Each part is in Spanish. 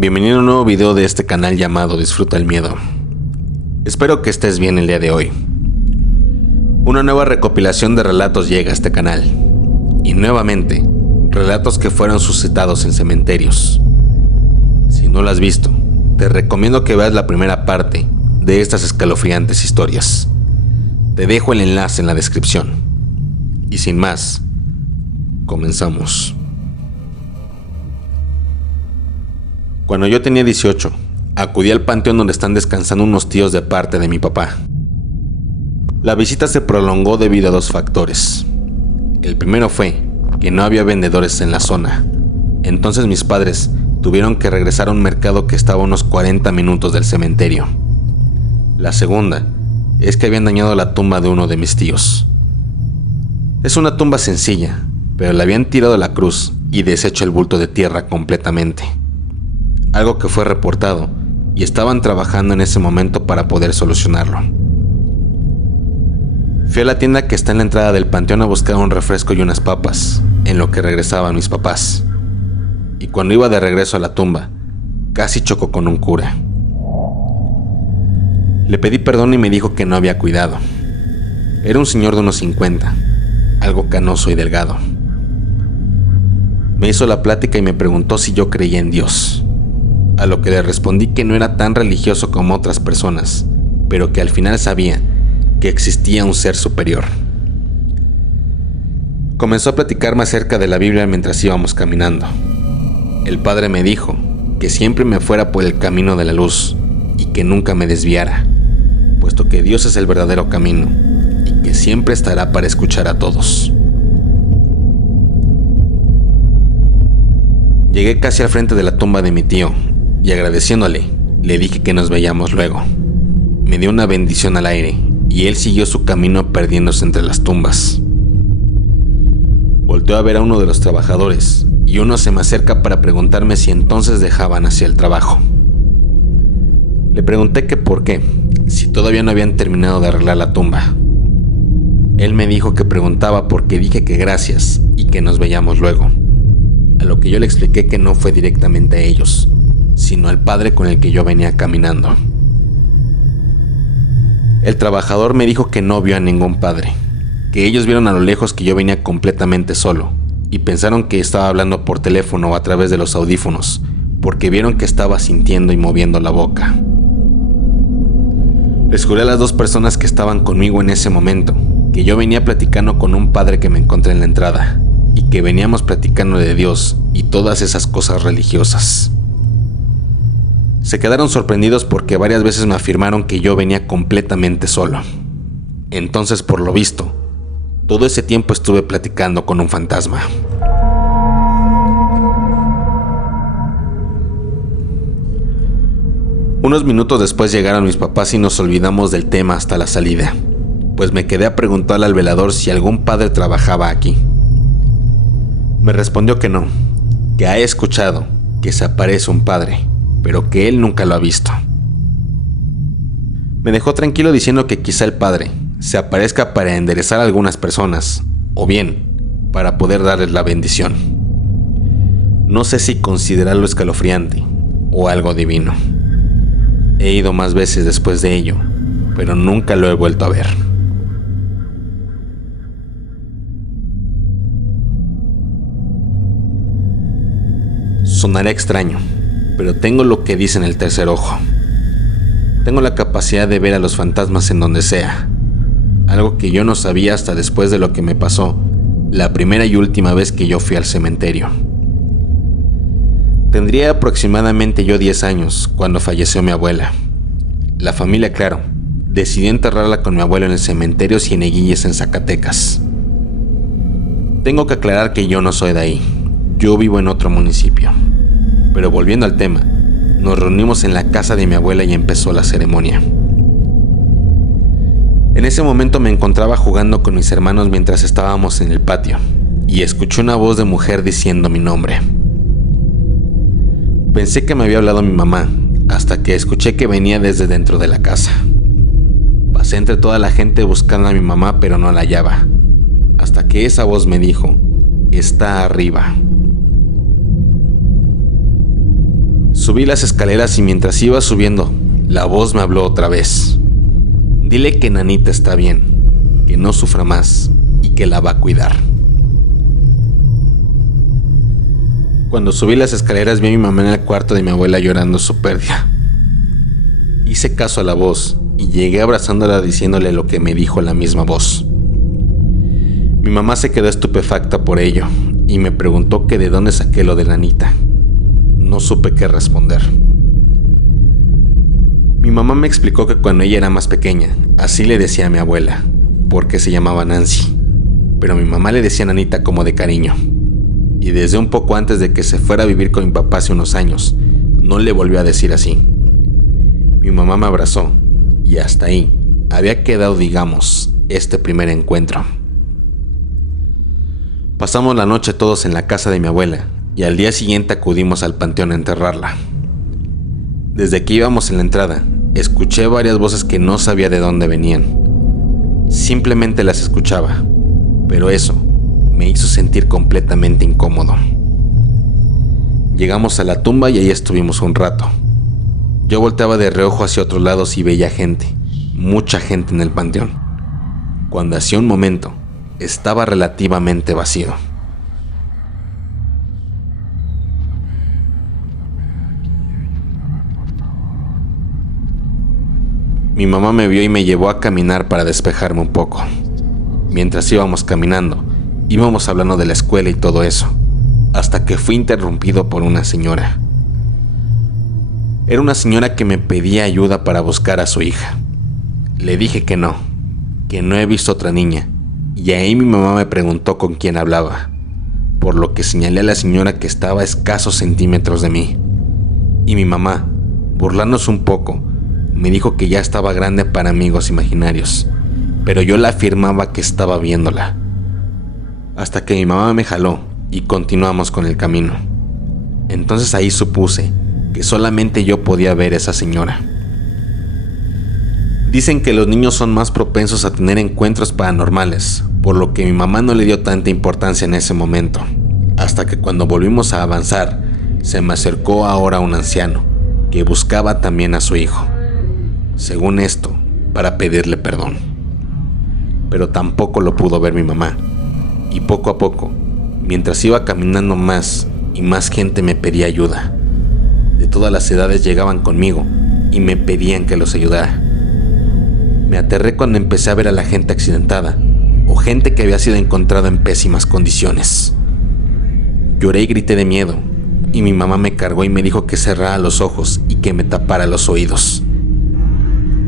Bienvenido a un nuevo video de este canal llamado Disfruta el Miedo. Espero que estés bien el día de hoy. Una nueva recopilación de relatos llega a este canal. Y nuevamente, relatos que fueron suscitados en cementerios. Si no lo has visto, te recomiendo que veas la primera parte de estas escalofriantes historias. Te dejo el enlace en la descripción. Y sin más, comenzamos. Cuando yo tenía 18, acudí al panteón donde están descansando unos tíos de parte de mi papá. La visita se prolongó debido a dos factores. El primero fue que no había vendedores en la zona, entonces mis padres tuvieron que regresar a un mercado que estaba a unos 40 minutos del cementerio. La segunda es que habían dañado la tumba de uno de mis tíos. Es una tumba sencilla, pero le habían tirado la cruz y deshecho el bulto de tierra completamente. Algo que fue reportado y estaban trabajando en ese momento para poder solucionarlo. Fui a la tienda que está en la entrada del panteón a buscar un refresco y unas papas, en lo que regresaban mis papás. Y cuando iba de regreso a la tumba, casi chocó con un cura. Le pedí perdón y me dijo que no había cuidado. Era un señor de unos 50, algo canoso y delgado. Me hizo la plática y me preguntó si yo creía en Dios. A lo que le respondí que no era tan religioso como otras personas, pero que al final sabía que existía un ser superior. Comenzó a platicarme acerca de la Biblia mientras íbamos caminando. El padre me dijo que siempre me fuera por el camino de la luz y que nunca me desviara, puesto que Dios es el verdadero camino y que siempre estará para escuchar a todos. Llegué casi al frente de la tumba de mi tío y agradeciéndole, le dije que nos veíamos luego. Me dio una bendición al aire y él siguió su camino perdiéndose entre las tumbas. Volteó a ver a uno de los trabajadores y uno se me acerca para preguntarme si entonces dejaban hacia el trabajo. Le pregunté que por qué, si todavía no habían terminado de arreglar la tumba. Él me dijo que preguntaba porque dije que gracias y que nos veíamos luego. A lo que yo le expliqué que no fue directamente a ellos, sino al padre con el que yo venía caminando. El trabajador me dijo que no vio a ningún padre, que ellos vieron a lo lejos que yo venía completamente solo y pensaron que estaba hablando por teléfono o a través de los audífonos, porque vieron que estaba sintiendo y moviendo la boca. Les juré a las dos personas que estaban conmigo en ese momento que yo venía platicando con un padre que me encontré en la entrada y que veníamos platicando de Dios y todas esas cosas religiosas. Se quedaron sorprendidos porque varias veces me afirmaron que yo venía completamente solo. Entonces, por lo visto, todo ese tiempo estuve platicando con un fantasma. Unos minutos después llegaron mis papás y nos olvidamos del tema hasta la salida, pues me quedé a preguntarle al velador si algún padre trabajaba aquí. Me respondió que no, que ha escuchado que se aparece un padre, pero que él nunca lo ha visto. Me dejó tranquilo diciendo que quizá el padre se aparezca para enderezar a algunas personas, o bien para poder darles la bendición. No sé si considerarlo escalofriante o algo divino. He ido más veces después de ello, pero nunca lo he vuelto a ver. Sonará extraño, pero tengo lo que dicen el tercer ojo. Tengo la capacidad de ver a los fantasmas en donde sea, algo que yo no sabía hasta después de lo que me pasó la primera y última vez que yo fui al cementerio. Tendría aproximadamente yo 10 años cuando falleció mi abuela. La familia, claro, decidió enterrarla con mi abuelo en el cementerio Cieneguillas en Zacatecas. Tengo que aclarar que yo no soy de ahí, yo vivo en otro municipio. Pero volviendo al tema, nos reunimos en la casa de mi abuela y empezó la ceremonia. En ese momento me encontraba jugando con mis hermanos mientras estábamos en el patio y escuché una voz de mujer diciendo mi nombre. Pensé que me había hablado mi mamá, hasta que escuché que venía desde dentro de la casa. Pasé entre toda la gente buscando a mi mamá, pero no la hallaba, hasta que esa voz me dijo: "Está arriba". Subí las escaleras y mientras iba subiendo, la voz me habló otra vez. Dile que Nanita está bien, que no sufra más y que la va a cuidar. Cuando subí las escaleras vi a mi mamá en el cuarto de mi abuela llorando su pérdida. Hice caso a la voz y llegué abrazándola diciéndole lo que me dijo la misma voz. Mi mamá se quedó estupefacta por ello y me preguntó que de dónde saqué lo de Nanita. No supe qué responder. Mi mamá me explicó que cuando ella era más pequeña, así le decía a mi abuela, porque se llamaba Nancy, pero mi mamá le decía Nanita como de cariño. Y desde un poco antes de que se fuera a vivir con mi papá hace unos años, no le volvió a decir así. Mi mamá me abrazó y hasta ahí había quedado, digamos, este primer encuentro. Pasamos la noche todos en la casa de mi abuela y al día siguiente acudimos al panteón a enterrarla. Desde que íbamos en la entrada, escuché varias voces que no sabía de dónde venían. Simplemente las escuchaba, pero eso me hizo sentir completamente incómodo. Llegamos a la tumba y ahí estuvimos un rato. Yo volteaba de reojo hacia otros lados y veía gente, mucha gente en el panteón, cuando hacía un momento estaba relativamente vacío. Mi mamá me vio y me llevó a caminar para despejarme un poco. Mientras íbamos caminando, íbamos hablando de la escuela y todo eso, hasta que fui interrumpido por una señora. Era una señora que me pedía ayuda para buscar a su hija. Le dije que no he visto otra niña, y ahí mi mamá me preguntó con quién hablaba, por lo que señalé a la señora que estaba a escasos centímetros de mí. Y mi mamá, burlándose un poco, me dijo que ya estaba grande para amigos imaginarios, pero yo la afirmaba que estaba viéndola. Hasta que mi mamá me jaló y continuamos con el camino. Entonces ahí supuse que solamente yo podía ver a esa señora. Dicen que los niños son más propensos a tener encuentros paranormales, por lo que mi mamá no le dio tanta importancia en ese momento, hasta que cuando volvimos a avanzar, se me acercó ahora un anciano, que buscaba también a su hijo, según esto, para pedirle perdón. Pero tampoco lo pudo ver mi mamá, y poco a poco, mientras iba caminando más y más gente me pedía ayuda. De todas las edades llegaban conmigo y me pedían que los ayudara. Me aterré cuando empecé a ver a la gente accidentada o gente que había sido encontrada en pésimas condiciones. Lloré y grité de miedo, y mi mamá me cargó y me dijo que cerrara los ojos y que me tapara los oídos.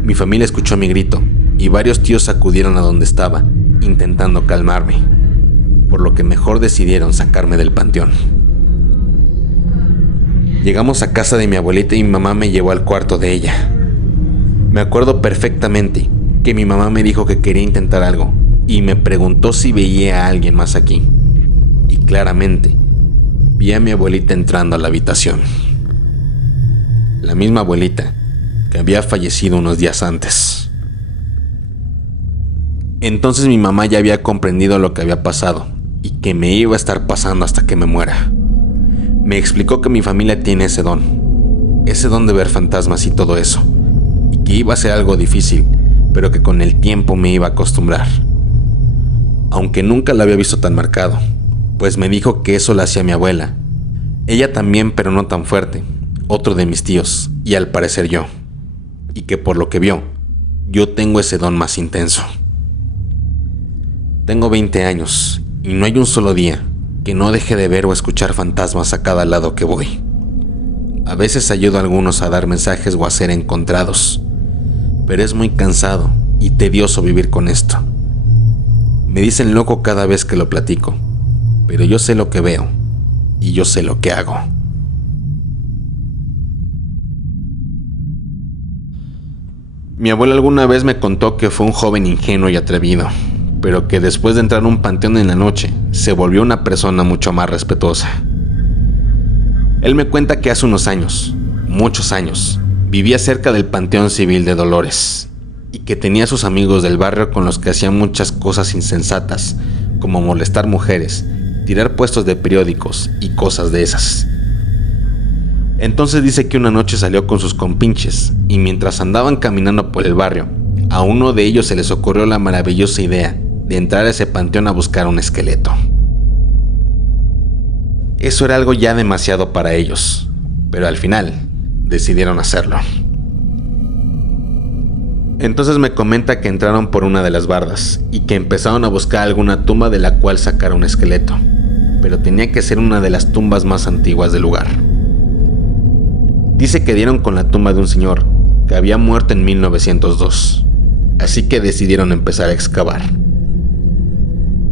Mi familia escuchó mi grito y varios tíos acudieron a donde estaba, intentando calmarme, por lo que mejor decidieron sacarme del panteón. Llegamos a casa de mi abuelita y mi mamá me llevó al cuarto de ella. Me acuerdo perfectamente que mi mamá me dijo que quería intentar algo y me preguntó si veía a alguien más aquí. Y claramente vi a mi abuelita entrando a la habitación. La misma abuelita que había fallecido unos días antes. Entonces mi mamá ya había comprendido lo que había pasado y que me iba a estar pasando hasta que me muera. Me explicó que mi familia tiene ese don de ver fantasmas y todo eso, y que iba a ser algo difícil, pero que con el tiempo me iba a acostumbrar. Aunque nunca lo había visto tan marcado, pues me dijo que eso lo hacía mi abuela. Ella también, pero no tan fuerte, otro de mis tíos, y al parecer yo. Y que por lo que vio, yo tengo ese don más intenso. Tengo 20 años, y no hay un solo día que no deje de ver o escuchar fantasmas a cada lado que voy. A veces ayudo a algunos a dar mensajes o a ser encontrados, pero es muy cansado y tedioso vivir con esto. Me dicen loco cada vez que lo platico, pero yo sé lo que veo y yo sé lo que hago. Mi abuela alguna vez me contó que fue un joven ingenuo y atrevido, pero que después de entrar a un panteón en la noche, se volvió una persona mucho más respetuosa. Él me cuenta que hace unos años, muchos años, vivía cerca del Panteón Civil de Dolores, y que tenía sus amigos del barrio con los que hacía muchas cosas insensatas, como molestar mujeres, tirar puestos de periódicos y cosas de esas. Entonces dice que una noche salió con sus compinches y mientras andaban caminando por el barrio, a uno de ellos se les ocurrió la maravillosa idea de entrar a ese panteón a buscar un esqueleto. Eso era algo ya demasiado para ellos, pero al final decidieron hacerlo. Entonces me comenta que entraron por una de las bardas y que empezaron a buscar alguna tumba de la cual sacar un esqueleto, pero tenía que ser una de las tumbas más antiguas del lugar. Dice que dieron con la tumba de un señor que había muerto en 1902, así que decidieron empezar a excavar.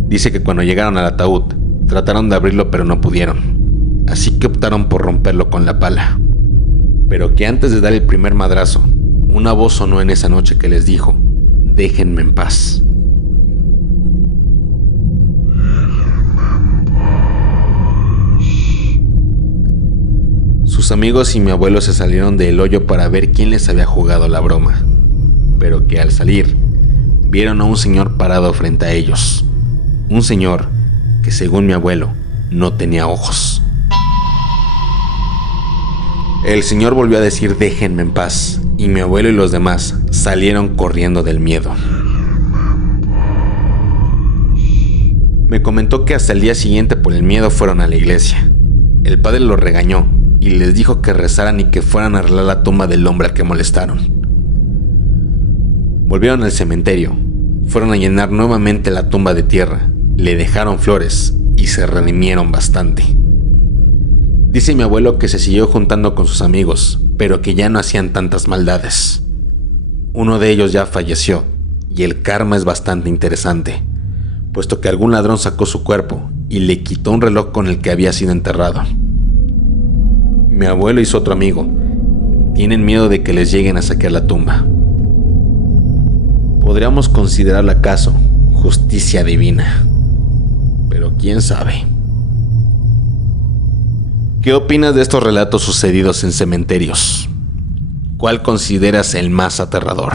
Dice que cuando llegaron al ataúd, trataron de abrirlo pero no pudieron, así que optaron por romperlo con la pala. Pero que antes de dar el primer madrazo, una voz sonó en esa noche que les dijo: déjenme en paz. Sus amigos y mi abuelo se salieron del hoyo para ver quién les había jugado la broma, pero que al salir, vieron a un señor parado frente a ellos. Un señor que, según mi abuelo, no tenía ojos. El señor volvió a decir: déjenme en paz, y mi abuelo y los demás salieron corriendo del miedo. Me comentó que hasta el día siguiente por el miedo fueron a la iglesia. El padre los regañó y les dijo que rezaran y que fueran a arreglar la tumba del hombre al que molestaron. Volvieron al cementerio, fueron a llenar nuevamente la tumba de tierra, le dejaron flores y se redimieron bastante. Dice mi abuelo que se siguió juntando con sus amigos, pero que ya no hacían tantas maldades. Uno de ellos ya falleció, y el karma es bastante interesante, puesto que algún ladrón sacó su cuerpo y le quitó un reloj con el que había sido enterrado. Mi abuelo y su otro amigo tienen miedo de que les lleguen a saquear la tumba. Podríamos considerarla acaso justicia divina, pero quién sabe. ¿Qué opinas de estos relatos sucedidos en cementerios? ¿Cuál consideras el más aterrador?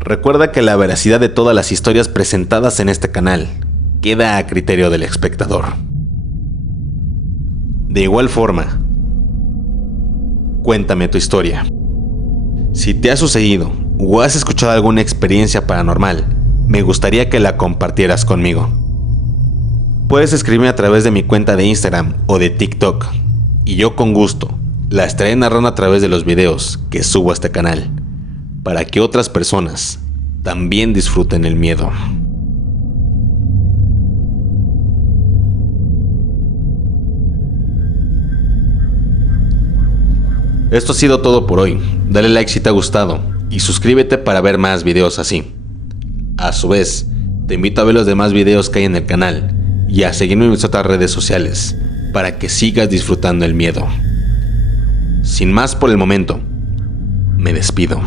Recuerda que la veracidad de todas las historias presentadas en este canal queda a criterio del espectador. De igual forma, cuéntame tu historia. Si te ha sucedido o has escuchado alguna experiencia paranormal, me gustaría que la compartieras conmigo. Puedes escribirme a través de mi cuenta de Instagram o de TikTok, y yo con gusto la estaré narrando a través de los videos que subo a este canal, para que otras personas también disfruten el miedo. Esto ha sido todo por hoy. Dale like si te ha gustado y suscríbete para ver más videos así. A su vez, te invito a ver los demás videos que hay en el canal y a seguirme en mis otras redes sociales para que sigas disfrutando el miedo. Sin más por el momento, me despido.